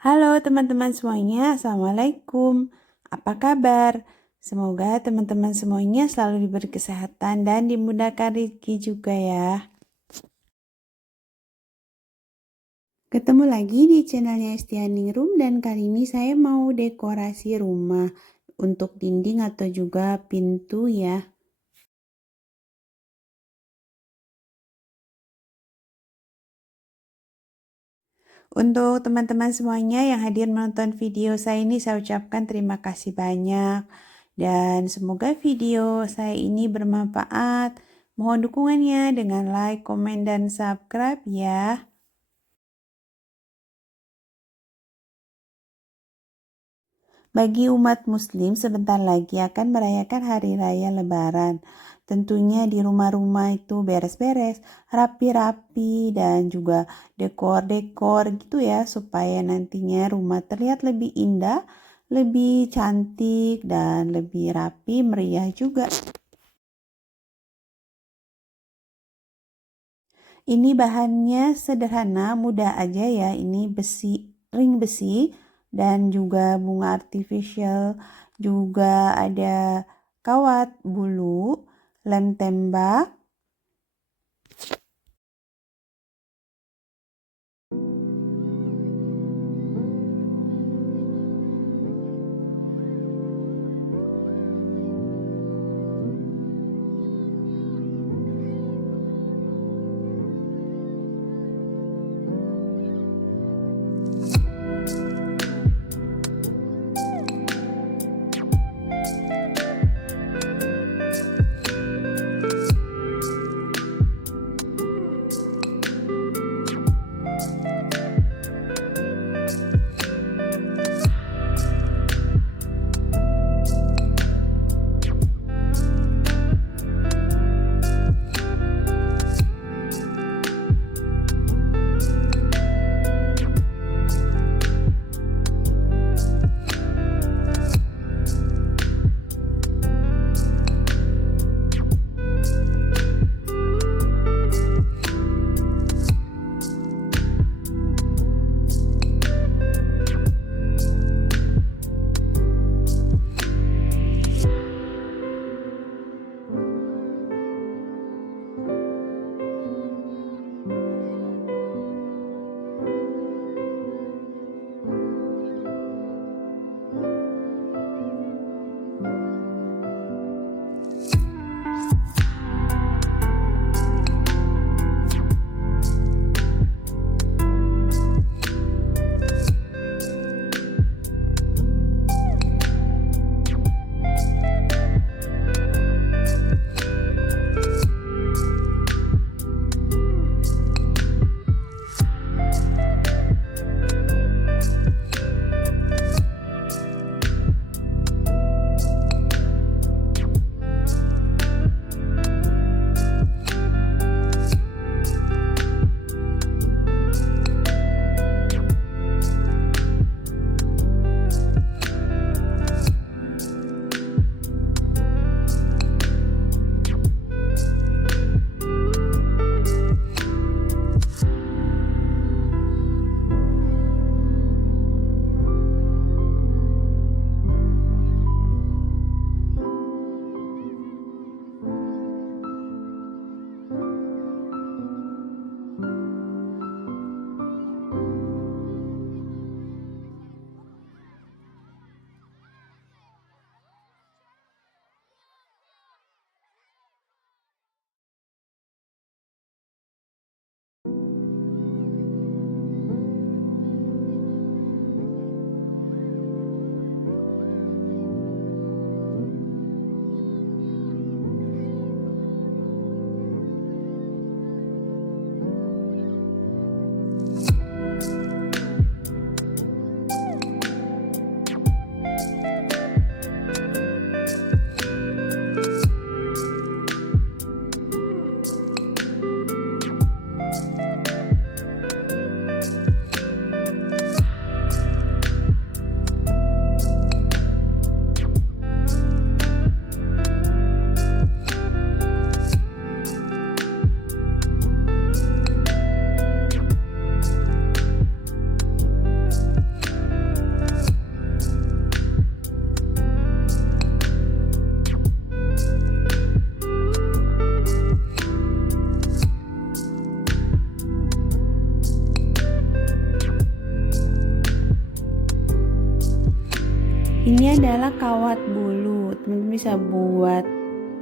Halo teman-teman semuanya, Assalamualaikum. Apa kabar? Semoga teman-teman semuanya selalu diberi kesehatan dan dimudahkan rezeki juga ya. Ketemu lagi di channelnya estianingrum dan kali ini saya mau dekorasi rumah untuk dinding atau juga pintu ya. Untuk teman-teman semuanya yang hadir menonton video saya ini, saya ucapkan terima kasih banyak. Dan semoga video saya ini bermanfaat. Mohon dukungannya dengan like, komen, dan subscribe ya. Bagi umat muslim sebentar lagi akan merayakan hari raya lebaran. Tentunya di rumah-rumah itu beres-beres, rapi-rapi, dan juga dekor-dekor gitu ya, supaya nantinya rumah terlihat lebih indah, lebih cantik, dan lebih rapi, meriah juga. Ini bahannya sederhana, mudah aja ya. Ini besi, ring besi, dan juga bunga artificial, juga ada kawat bulu, lem tembak. Ini adalah kawat bulu. Teman-teman bisa buat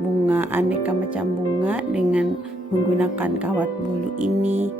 bunga, aneka macam bunga dengan menggunakan kawat bulu ini.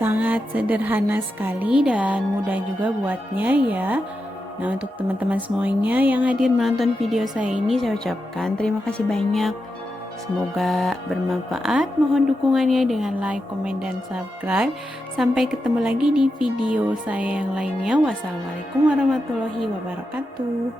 Sangat sederhana sekali dan mudah juga buatnya ya. Nah, untuk teman-teman semuanya yang hadir menonton video saya ini, saya ucapkan terima kasih banyak. Semoga bermanfaat. Mohon dukungannya dengan like, komen, dan subscribe. Sampai ketemu lagi di video saya yang lainnya. Wassalamualaikum warahmatullahi wabarakatuh.